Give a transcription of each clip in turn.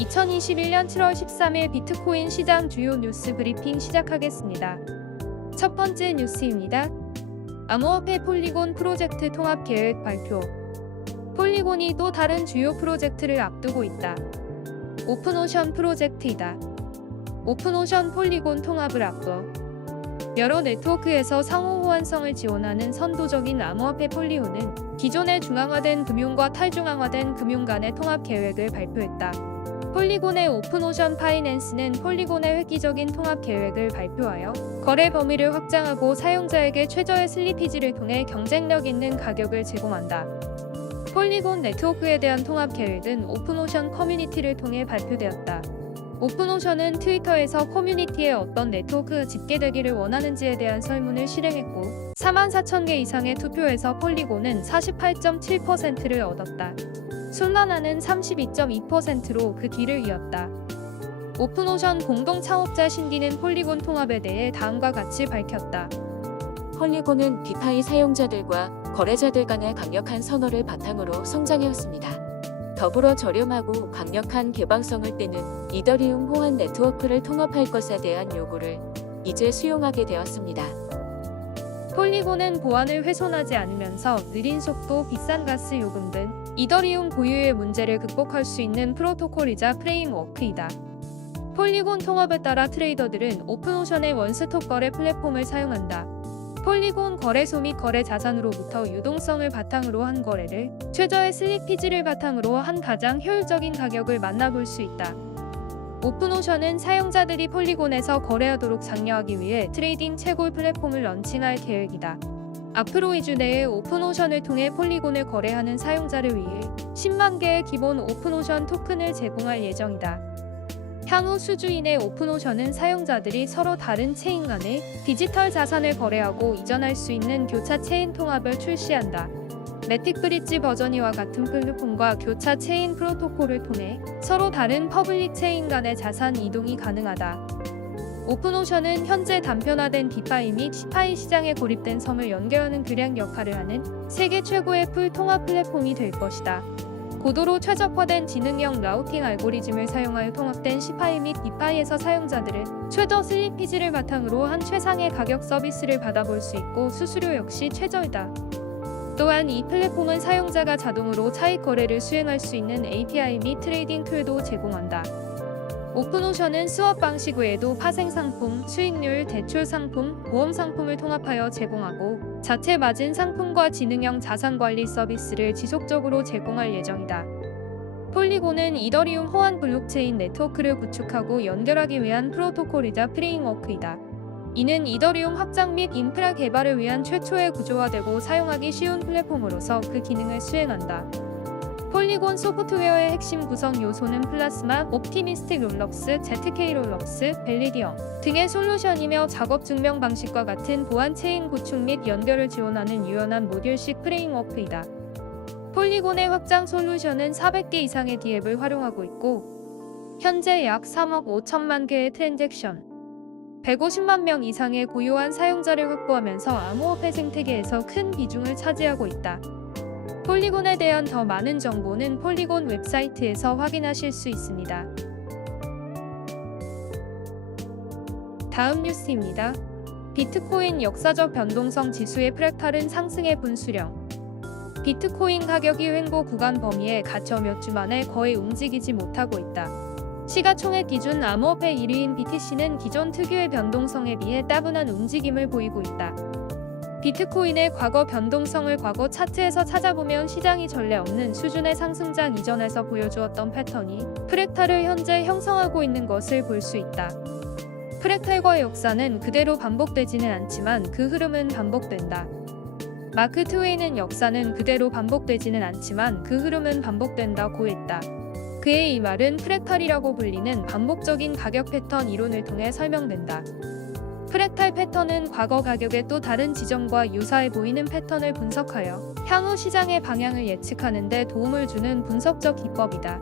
2021년 7월 13일 비트코인 시장 주요 뉴스 브리핑 시작하겠습니다. 첫 번째 뉴스입니다. 암호화폐 폴리곤 프로젝트 통합 계획 발표. 폴리곤이 또 다른 주요 프로젝트를 앞두고 있다. 오픈오션 프로젝트이다. 오픈오션 폴리곤 통합을 앞둬 여러 네트워크에서 상호 호환성을 지원하는 선도적인 암호화폐 폴리곤은 기존의 중앙화된 금융과 탈중앙화된 금융 간의 통합 계획을 발표했다. 폴리곤의 오픈오션 파이낸스는 폴리곤의 획기적인 통합 계획을 발표하여 거래 범위를 확장하고 사용자에게 최저의 슬리피지를 통해 경쟁력 있는 가격을 제공한다. 폴리곤 네트워크에 대한 통합 계획은 오픈오션 커뮤니티를 통해 발표되었다. 오픈오션은 트위터에서 커뮤니티에 어떤 네트워크가 집계되기를 원하는지에 대한 설문을 실행했고 44,000개 이상의 투표에서 폴리곤은 48.7%를 얻었다. 솔라나는 32.2%로 그 뒤를 이었다. 오픈오션 공동 창업자 신디는 폴리곤 통합에 대해 다음과 같이 밝혔다. 폴리곤은 디파이 사용자들과 거래자들 간의 강력한 선호를 바탕으로 성장해왔습니다. 더불어 저렴하고 강력한 개방성을 띠는 이더리움 호환 네트워크를 통합할 것에 대한 요구를 이제 수용하게 되었습니다. 폴리곤은 보안을 훼손하지 않으면서 느린 속도, 비싼 가스 요금 등 이더리움 고유의 문제를 극복할 수 있는 프로토콜이자 프레임워크이다. 폴리곤 통합에 따라 트레이더들은 오픈오션의 원스톱 거래 플랫폼을 사용한다. 폴리곤 거래소 및 거래 자산으로부터 유동성을 바탕으로 한 거래를 최저의 슬리피지를 바탕으로 한 가장 효율적인 가격을 만나볼 수 있다. 오픈오션은 사용자들이 폴리곤에서 거래하도록 장려하기 위해 트레이딩 채굴 플랫폼을 런칭할 계획이다. 앞으로 2주 내에 오픈오션을 통해 폴리곤을 거래하는 사용자를 위해 10만 개의 기본 오픈오션 토큰을 제공할 예정이다. 향후 수주 이내 오픈오션은 사용자들이 서로 다른 체인 간의 디지털 자산을 거래하고 이전할 수 있는 교차 체인 통합을 출시한다. 매틱 브릿지 버전이와 같은 플랫폼과 교차 체인 프로토콜을 통해 서로 다른 퍼블릭 체인 간의 자산 이동이 가능하다. 오픈오션은 현재 단편화된 디파이 및 시파이 시장에 고립된 섬을 연결하는 교량 역할을 하는 세계 최고의 풀 통합 플랫폼이 될 것이다. 고도로 최적화된 지능형 라우팅 알고리즘을 사용하여 통합된 시파이 및 디파이에서 사용자들은 최저 슬리피지를 바탕으로 한 최상의 가격 서비스를 받아볼 수 있고 수수료 역시 최저이다. 또한 이 플랫폼은 사용자가 자동으로 차익 거래를 수행할 수 있는 API 및 트레이딩 툴도 제공한다. 오픈오션은 스왑 방식 외에도 파생 상품, 수익률, 대출 상품, 보험 상품을 통합하여 제공하고 자체 마진 상품과 지능형 자산 관리 서비스를 지속적으로 제공할 예정이다. 폴리곤은 이더리움 호환 블록체인 네트워크를 구축하고 연결하기 위한 프로토콜이자 프레임워크이다. 이는 이더리움 확장 및 인프라 개발을 위한 최초의 구조화되고 사용하기 쉬운 플랫폼으로서 그 기능을 수행한다. 폴리곤 소프트웨어의 핵심 구성 요소는 플라스마, 옵티미스틱 롤럭스, ZK 롤럭스, 벨리디엄 등의 솔루션이며 작업 증명 방식과 같은 보안 체인 구축 및 연결을 지원하는 유연한 모듈식 프레임워크이다. 폴리곤의 확장 솔루션은 400개 이상의 디앱을 활용하고 있고 현재 약 3억 5천만 개의 트랜잭션, 150만 명 이상의 고유한 사용자를 확보하면서 암호화폐 생태계에서 큰 비중을 차지하고 있다. 폴리곤에 대한 더 많은 정보는 폴리곤 웹사이트에서 확인하실 수 있습니다. 다음 뉴스입니다. 비트코인 역사적 변동성 지수의 프랙탈은 상승의 분수령. 비트코인 가격이 횡보 구간 범위에 갇혀 몇 주 만에 거의 움직이지 못하고 있다. 시가총액 기준 암호화폐 1위인 BTC는 기존 특유의 변동성에 비해 따분한 움직임을 보이고 있다. 비트코인의 과거 변동성을 과거 차트에서 찾아보면 시장이 전례 없는 수준의 상승장 이전에서 보여주었던 패턴이 프랙탈을 현재 형성하고 있는 것을 볼 수 있다. 프랙탈과의 역사는 그대로 반복되지는 않지만 그 흐름은 반복된다. 마크 트웨인은 역사는 그대로 반복되지는 않지만 그 흐름은 반복된다고 했다. 그의 이 말은 프랙탈이라고 불리는 반복적인 가격 패턴 이론을 통해 설명된다. 프랙탈 패턴은 과거 가격의 또 다른 지점과 유사해 보이는 패턴을 분석하여 향후 시장의 방향을 예측하는 데 도움을 주는 분석적 기법이다.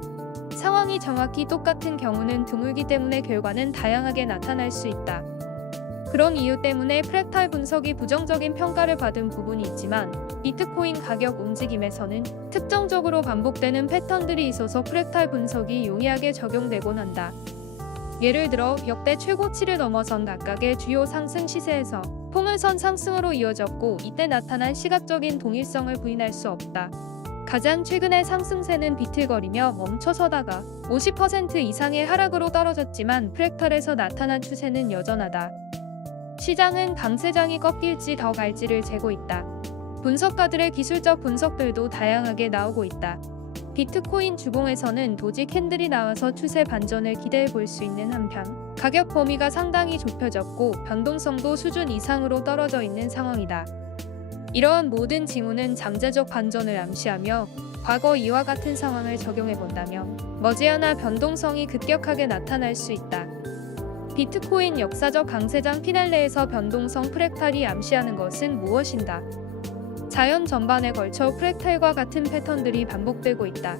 상황이 정확히 똑같은 경우는 드물기 때문에 결과는 다양하게 나타날 수 있다. 그런 이유 때문에 프랙탈 분석이 부정적인 평가를 받은 부분이 있지만 비트코인 가격 움직임에서는 특정적으로 반복되는 패턴들이 있어서 프랙탈 분석이 용이하게 적용되곤 한다. 예를 들어 역대 최고치를 넘어선 각각의 주요 상승 시세에서 포물선 상승으로 이어졌고 이때 나타난 시각적인 동일성을 부인할 수 없다. 가장 최근의 상승세는 비틀거리며 멈춰서다가 50% 이상의 하락으로 떨어졌지만 프랙탈에서 나타난 추세는 여전하다. 시장은 강세장이 꺾일지 더 갈지를 재고 있다. 분석가들의 기술적 분석들도 다양하게 나오고 있다. 비트코인 주봉에서는 도지 캔들이 나와서 추세 반전을 기대해 볼 수 있는 한편 가격 범위가 상당히 좁혀졌고 변동성도 수준 이상으로 떨어져 있는 상황이다. 이러한 모든 징후는 잠재적 반전을 암시하며 과거 이와 같은 상황을 적용해 본다면 머지않아 변동성이 급격하게 나타날 수 있다. 비트코인 역사적 강세장 피날레에서 변동성 프랙탈이 암시하는 것은 무엇인가? 자연 전반에 걸쳐 프랙탈과 같은 패턴들이 반복되고 있다.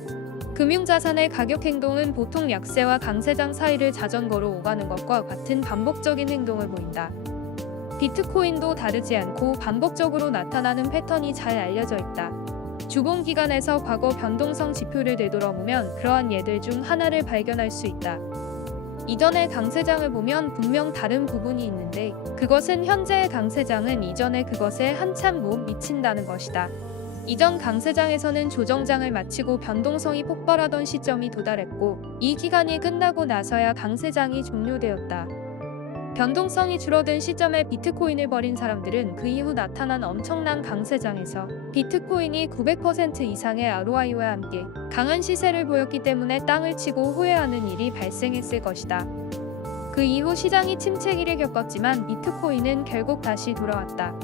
금융자산의 가격 행동은 보통 약세와 강세장 사이를 자전거로 오가는 것과 같은 반복적인 행동을 보인다. 비트코인도 다르지 않고 반복적으로 나타나는 패턴이 잘 알려져 있다. 주봉 기간에서 과거 변동성 지표를 되돌아보면 그러한 예들 중 하나를 발견할 수 있다. 이전의 강세장을 보면 분명 다른 부분이 있는데 그것은 현재의 강세장은 이전의 그것에 한참 못 미친다는 것이다. 이전 강세장에서는 조정장을 마치고 변동성이 폭발하던 시점이 도달했고 이 기간이 끝나고 나서야 강세장이 종료되었다. 변동성이 줄어든 시점에 비트코인을 버린 사람들은 그 이후 나타난 엄청난 강세장에서 비트코인이 900% 이상의 ROI와 함께 강한 시세를 보였기 때문에 땅을 치고 후회하는 일이 발생했을 것이다. 그 이후 시장이 침체기를 겪었지만 비트코인은 결국 다시 돌아왔다.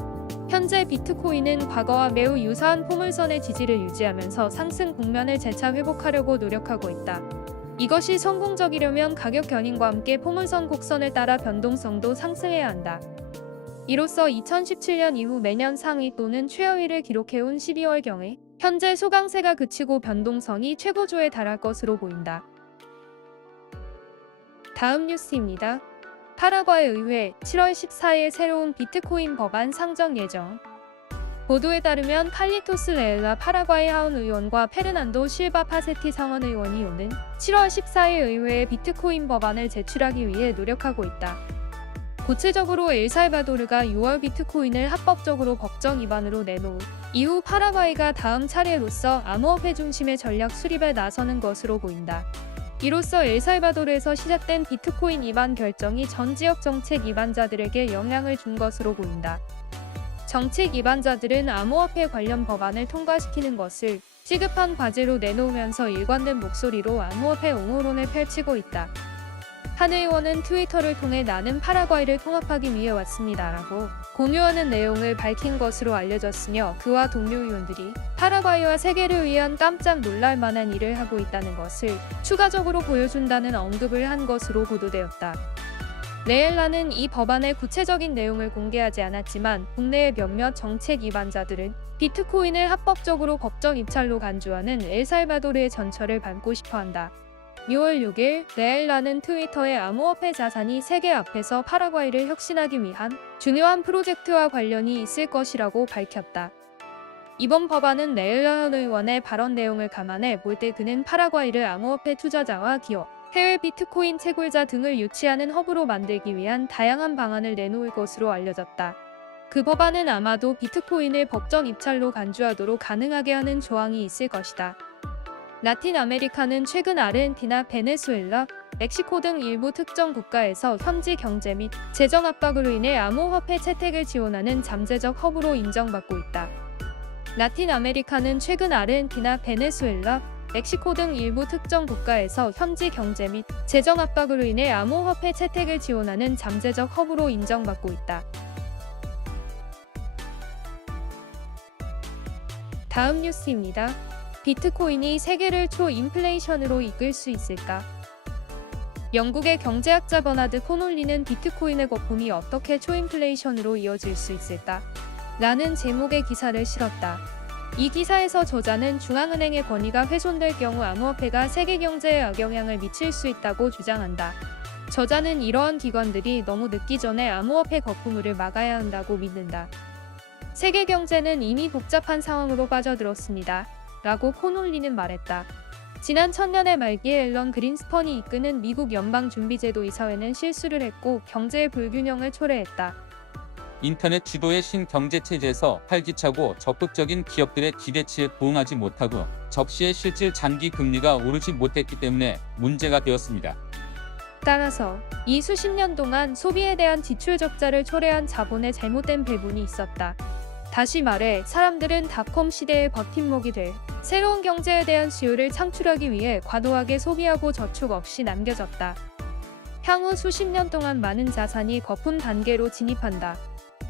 현재 비트코인은 과거와 매우 유사한 포물선의 지지를 유지하면서 상승 국면을 재차 회복하려고 노력하고 있다. 이것이 성공적이려면 가격 견인과 함께 포물선 곡선을 따라 변동성도 상승해야 한다. 이로써 2017년 이후 매년 상위 또는 최하위를 기록해온 12월경에 현재 소강세가 그치고 변동성이 최고조에 달할 것으로 보인다. 다음 뉴스입니다. 파라과이 의회 7월 14일 새로운 비트코인 법안 상정 예정. 보도에 따르면 칼리토스 레엘라 파라과이 하원 의원과 페르난도 실바 파세티 상원 의원이 오는 7월 14일 의회에 비트코인 법안을 제출하기 위해 노력하고 있다. 구체적으로 엘살바도르가 6월 비트코인을 합법적으로 법정 위반으로 내놓은 이후 파라과이가 다음 차례로서 암호화폐 중심의 전략 수립에 나서는 것으로 보인다. 이로써 엘살바도르에서 시작된 비트코인 위반 결정이 전 지역 정책 위반자들에게 영향을 준 것으로 보인다. 정책 위반자들은 암호화폐 관련 법안을 통과시키는 것을 시급한 과제로 내놓으면서 일관된 목소리로 암호화폐 옹호론을 펼치고 있다. 한 의원은 트위터를 통해 나는 파라과이를 통합하기 위해 왔습니다라고 공유하는 내용을 밝힌 것으로 알려졌으며 그와 동료 의원들이 파라과이와 세계를 위한 깜짝 놀랄 만한 일을 하고 있다는 것을 추가적으로 보여준다는 언급을 한 것으로 보도되었다. 레엘라는 이 법안의 구체적인 내용을 공개하지 않았지만 국내의 몇몇 정책 위반자들은 비트코인을 합법적으로 법정 입찰로 간주하는 엘살바도르의 전철을 밟고 싶어한다. 6월 6일 레엘라는 트위터에 암호화폐 자산이 세계 앞에서 파라과이를 혁신하기 위한 중요한 프로젝트와 관련이 있을 것이라고 밝혔다. 이번 법안은 레엘라 의원의 발언 내용을 감안해 볼 때 그는 파라과이를 암호화폐 투자자와 기업, 해외 비트코인 채굴자 등을 유치하는 허브로 만들기 위한 다양한 방안을 내놓을 것으로 알려졌다. 그 법안은 아마도 비트코인을 법정 입찰로 간주하도록 가능하게 하는 조항이 있을 것이다. 라틴 아메리카는 최근 아르헨티나, 베네수엘라, 멕시코 등 일부 특정 국가에서 현지 경제 및 재정 압박으로 인해 암호화폐 채택을 지원하는 잠재적 허브로 인정받고 있다. 라틴 아메리카는 최근 아르헨티나, 베네수엘라, 멕시코 등 일부 특정 국가에서 현지 경제 및 재정 압박으로 인해 암호화폐 채택을 지원하는 잠재적 허브로 인정받고 있다. 다음 뉴스입니다. 비트코인이 세계를 초인플레이션으로 이끌 수 있을까? 영국의 경제학자 버나드 코놀리는 비트코인의 거품이 어떻게 초인플레이션으로 이어질 수 있을까? 라는 제목의 기사를 실었다. 이 기사에서 저자는 중앙은행의 권위가 훼손될 경우 암호화폐가 세계 경제에 악영향을 미칠 수 있다고 주장한다. 저자는 이러한 기관들이 너무 늦기 전에 암호화폐 거품을 막아야 한다고 믿는다. 세계 경제는 이미 복잡한 상황으로 빠져들었습니다. 라고 코놀리는 말했다. 지난 천년의 말기에 앨런 그린스펀이 이끄는 미국 연방준비제도 이사회는 실수를 했고 경제의 불균형을 초래했다. 인터넷 주도의 신경제체제에서 활기차고 적극적인 기업들의 기대치에 부응하지 못하고 적시의 실질 장기 금리가 오르지 못했기 때문에 문제가 되었습니다. 따라서 이 수십 년 동안 소비에 대한 지출 적자를 초래한 자본의 잘못된 배분이 있었다. 다시 말해 사람들은 닷컴 시대의 버팀목이 될 새로운 경제에 대한 수요를 창출하기 위해 과도하게 소비하고 저축 없이 남겨졌다. 향후 수십 년 동안 많은 자산이 거품 단계로 진입한다.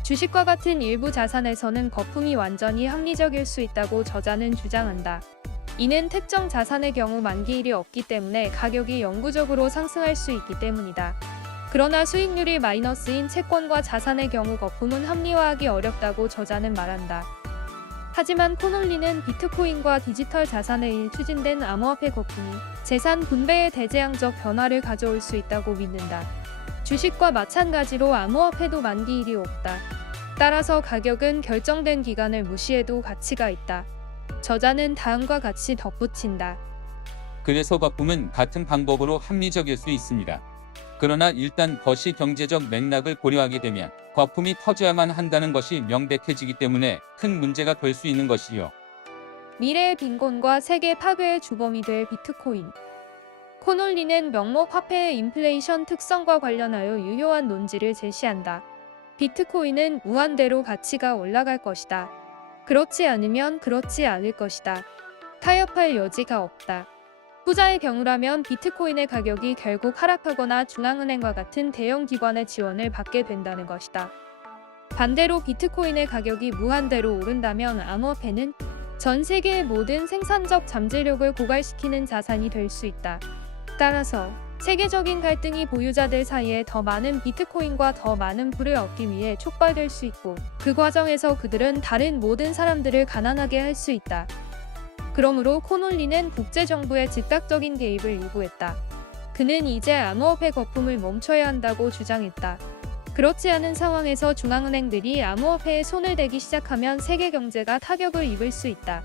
주식과 같은 일부 자산에서는 거품이 완전히 합리적일 수 있다고 저자는 주장한다. 이는 특정 자산의 경우 만기일이 없기 때문에 가격이 영구적으로 상승할 수 있기 때문이다. 그러나 수익률이 마이너스인 채권과 자산의 경우 거품은 합리화하기 어렵다고 저자는 말한다. 하지만 코놀리는 비트코인과 디지털 자산에 의해 추진된 암호화폐 거품이 재산 분배의 대재앙적 변화를 가져올 수 있다고 믿는다. 주식과 마찬가지로 암호화폐도 만기일이 없다. 따라서 가격은 결정된 기간을 무시해도 가치가 있다. 저자는 다음과 같이 덧붙인다. 그래서 거품은 같은 방법으로 합리적일 수 있습니다. 그러나 일단 거시 경제적 맥락을 고려하게 되면 거품이 터져야만 한다는 것이 명백해지기 때문에 큰 문제가 될 수 있는 것이요. 미래의 빈곤과 세계 파괴의 주범이 될 비트코인. 코놀리는 명목 화폐의 인플레이션 특성과 관련하여 유효한 논지를 제시한다. 비트코인은 무한대로 가치가 올라갈 것이다. 그렇지 않으면 그렇지 않을 것이다. 타협할 여지가 없다. 후자의 경우라면 비트코인의 가격이 결국 하락하거나 중앙은행과 같은 대형 기관의 지원을 받게 된다는 것이다. 반대로 비트코인의 가격이 무한대로 오른다면 암호화폐는 전 세계의 모든 생산적 잠재력을 고갈시키는 자산이 될 수 있다. 따라서 세계적인 갈등이 보유자들 사이에 더 많은 비트코인과 더 많은 부를 얻기 위해 촉발될 수 있고 그 과정에서 그들은 다른 모든 사람들을 가난하게 할 수 있다. 그러므로 코놀리는 국제정부의 즉각적인 개입을 요구했다. 그는 이제 암호화폐 거품을 멈춰야 한다고 주장했다. 그렇지 않은 상황에서 중앙은행들이 암호화폐에 손을 대기 시작하면 세계 경제가 타격을 입을 수 있다.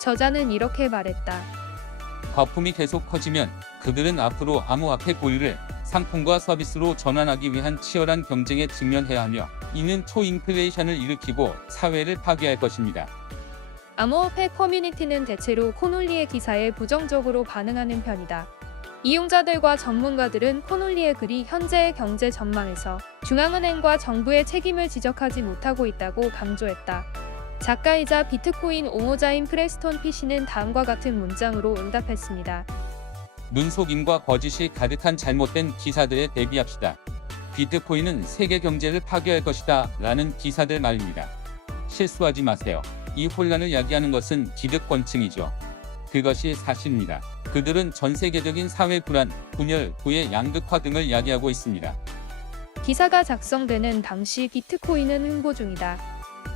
저자는 이렇게 말했다. 거품이 계속 커지면 그들은 앞으로 암호화폐 보유를 상품과 서비스로 전환하기 위한 치열한 경쟁에 직면해야 하며 이는 초인플레이션을 일으키고 사회를 파괴할 것입니다. 암호화폐 커뮤니티는 대체로 코놀리의 기사에 부정적으로 반응하는 편이다. 이용자들과 전문가들은 코놀리의 글이 현재의 경제 전망에서 중앙은행과 정부의 책임을 지적하지 못하고 있다고 강조했다. 작가이자 비트코인 옹호자인 프레스톤 피시는 다음과 같은 문장으로 응답했습니다. 눈속임과 거짓이 가득한 잘못된 기사들에 대비합시다. 비트코인은 세계 경제를 파괴할 것이다 라는 기사들 말입니다. 실수하지 마세요. 이 혼란을 야기하는 것은 기득권층이죠. 그것이 사실입니다. 그들은 전 세계적인 사회 불안, 분열, 부의 양극화 등을 야기하고 있습니다. 기사가 작성되는 당시 비트코인은 흥보 중이다.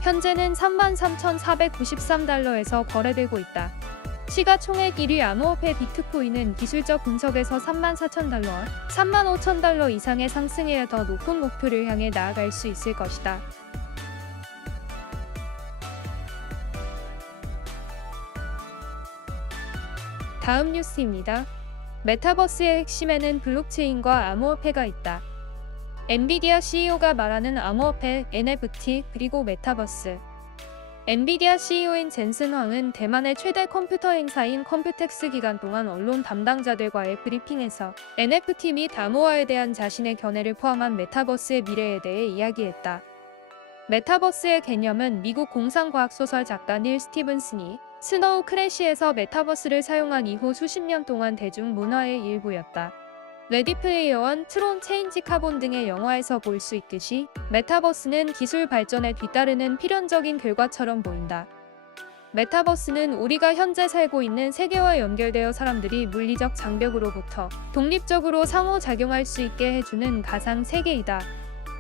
현재는 33,493달러에서 거래되고 있다. 시가총액 1위 암호화폐 비트코인은 기술적 분석에서 34,000달러, 35,000달러 이상의 상승해야 더 높은 목표를 향해 나아갈 수 있을 것이다. 다음 뉴스입니다. 메타버스의 핵심에는 블록체인과 암호화폐가 있다. 엔비디아 CEO가 말하는 암호화폐, NFT, 그리고 메타버스. 엔비디아 CEO인 젠슨 황은 대만의 최대 컴퓨터 행사인 컴퓨텍스 기간 동안 언론 담당자들과의 브리핑에서 NFT 및 암호화에 대한 자신의 견해를 포함한 메타버스의 미래에 대해 이야기했다. 메타버스의 개념은 미국 공상과학소설 작가 닐 스티븐슨이 스노우 크래시에서 메타버스를 사용한 이후 수십 년 동안 대중문화의 일부였다. 레디 플레이어 원, 트론 체인지 카본 등의 영화에서 볼 수 있듯이 메타버스는 기술 발전에 뒤따르는 필연적인 결과처럼 보인다. 메타버스는 우리가 현재 살고 있는 세계와 연결되어 사람들이 물리적 장벽으로부터 독립적으로 상호작용할 수 있게 해주는 가상 세계이다.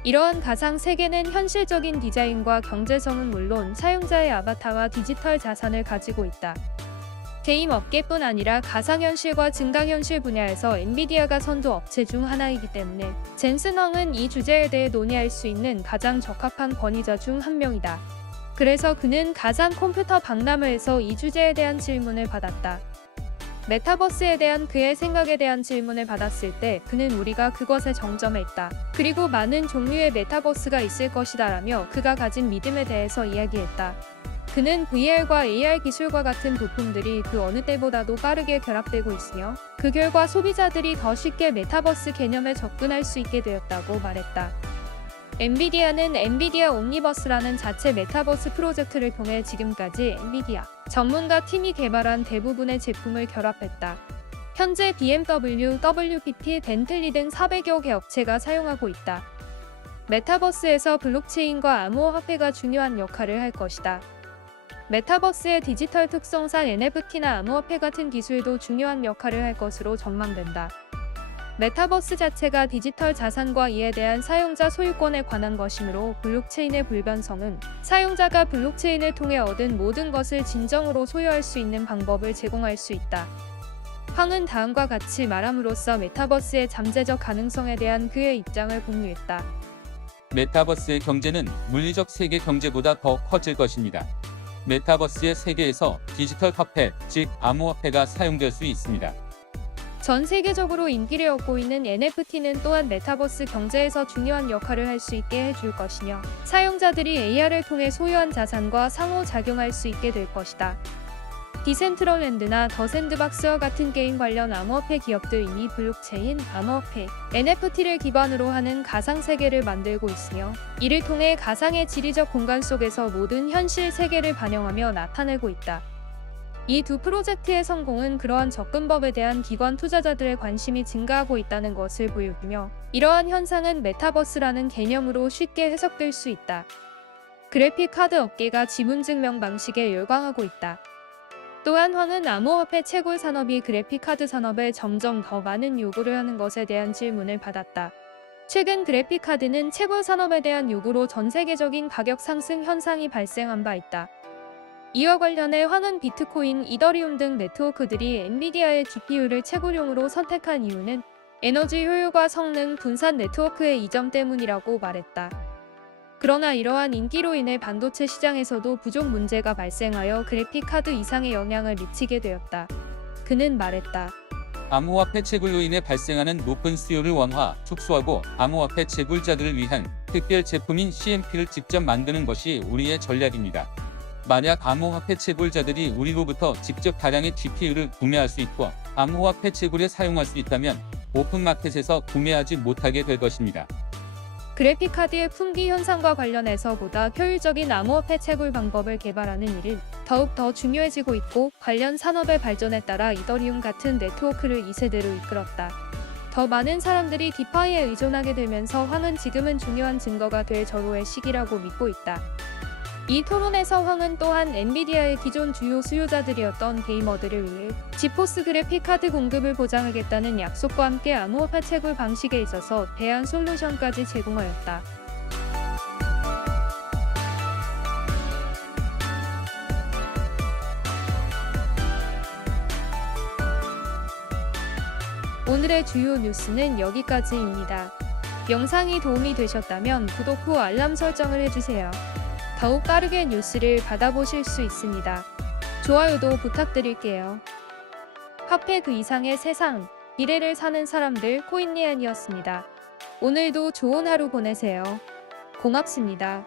이러한 가상 세계는 현실적인 디자인과 경제성은 물론 사용자의 아바타와 디지털 자산을 가지고 있다. 게임 업계뿐 아니라 가상현실과 증강현실 분야에서 엔비디아가 선도 업체 중 하나이기 때문에 젠슨 황은 이 주제에 대해 논의할 수 있는 가장 적합한 권위자 중 한 명이다. 그래서 그는 가상 컴퓨터 박람회에서 이 주제에 대한 질문을 받았다. 메타버스에 대한 그의 생각에 대한 질문을 받았을 때 그는 우리가 그것에 정점했다. 그리고 많은 종류의 메타버스가 있을 것이다 라며 그가 가진 믿음에 대해서 이야기했다. 그는 VR과 AR 기술과 같은 부품들이 그 어느 때보다도 빠르게 결합되고 있으며 그 결과 소비자들이 더 쉽게 메타버스 개념에 접근할 수 있게 되었다고 말했다. 엔비디아는 엔비디아 옴니버스라는 자체 메타버스 프로젝트를 통해 지금까지 엔비디아 전문가 팀이 개발한 대부분의 제품을 결합했다. 현재 BMW, WPP, 벤틀리 등 400여 개 업체가 사용하고 있다. 메타버스에서 블록체인과 암호화폐가 중요한 역할을 할 것이다. 메타버스의 디지털 특성상 NFT나 암호화폐 같은 기술도 중요한 역할을 할 것으로 전망된다. 메타버스 자체가 디지털 자산과 이에 대한 사용자 소유권에 관한 것이므로 블록체인의 불변성은 사용자가 블록체인을 통해 얻은 모든 것을 진정으로 소유할 수 있는 방법을 제공할 수 있다. 황은 다음과 같이 말함으로써 메타버스의 잠재적 가능성에 대한 그의 입장을 공유했다. 메타버스의 경제는 물리적 세계 경제보다 더 커질 것입니다. 메타버스의 세계에서 디지털 화폐, 즉 암호화폐가 사용될 수 있습니다. 전 세계적으로 인기를 얻고 있는 NFT는 또한 메타버스 경제에서 중요한 역할을 할 수 있게 해줄 것이며 사용자들이 AR을 통해 소유한 자산과 상호작용할 수 있게 될 것이다. 디센트럴랜드나 더 샌드박스와 같은 게임 관련 암호화폐 기업들 이미 블록체인, 암호화폐, NFT를 기반으로 하는 가상세계를 만들고 있으며 이를 통해 가상의 지리적 공간 속에서 모든 현실 세계를 반영하며 나타내고 있다. 이 두 프로젝트의 성공은 그러한 접근법에 대한 기관 투자자들의 관심이 증가하고 있다는 것을 보여주며 이러한 현상은 메타버스라는 개념으로 쉽게 해석될 수 있다. 그래픽 카드 업계가 지문 증명 방식에 열광하고 있다. 또한 황은 암호화폐 채굴 산업이 그래픽 카드 산업에 점점 더 많은 요구를 하는 것에 대한 질문을 받았다. 최근 그래픽 카드는 채굴 산업에 대한 요구로 전 세계적인 가격 상승 현상이 발생한 바 있다. 이와 관련해 황은 비트코인, 이더리움 등 네트워크들이 엔비디아의 GPU를 채굴용으로 선택한 이유는 에너지 효율과 성능, 분산 네트워크의 이점 때문이라고 말했다. 그러나 이러한 인기로 인해 반도체 시장에서도 부족 문제가 발생하여 그래픽 카드 이상의 영향을 미치게 되었다. 그는 말했다. 암호화폐 채굴로 인해 발생하는 높은 수요를 축소하고 암호화폐 채굴자들을 위한 특별 제품인 CMP를 직접 만드는 것이 우리의 전략입니다. 만약 암호화폐 채굴자들이 우리로부터 직접 다량의 GPU를 구매할 수 있고 암호화폐 채굴에 사용할 수 있다면 오픈마켓에서 구매하지 못하게 될 것입니다. 그래픽카드의 품귀 현상과 관련해서 보다 효율적인 암호화폐 채굴 방법을 개발하는 일은 더욱 더 중요해지고 있고 관련 산업의 발전에 따라 이더리움 같은 네트워크를 2세대로 이끌었다. 더 많은 사람들이 디파이에 의존하게 되면서 황은 지금은 중요한 증거가 될 절호의 시기라고 믿고 있다. 이 토론에서 황은 또한 엔비디아의 기존 주요 수요자들이었던 게이머들을 위해 지포스 그래픽 카드 공급을 보장하겠다는 약속과 함께 암호화폐 채굴 방식에 있어서 대안 솔루션까지 제공하였다. 오늘의 주요 뉴스는 여기까지입니다. 영상이 도움이 되셨다면 구독 후 알람 설정을 해주세요. 더욱 빠르게 뉴스를 받아보실 수 있습니다. 좋아요도 부탁드릴게요. 화폐 그 이상의 세상, 미래를 사는 사람들 코인리안이었습니다. 오늘도 좋은 하루 보내세요. 고맙습니다.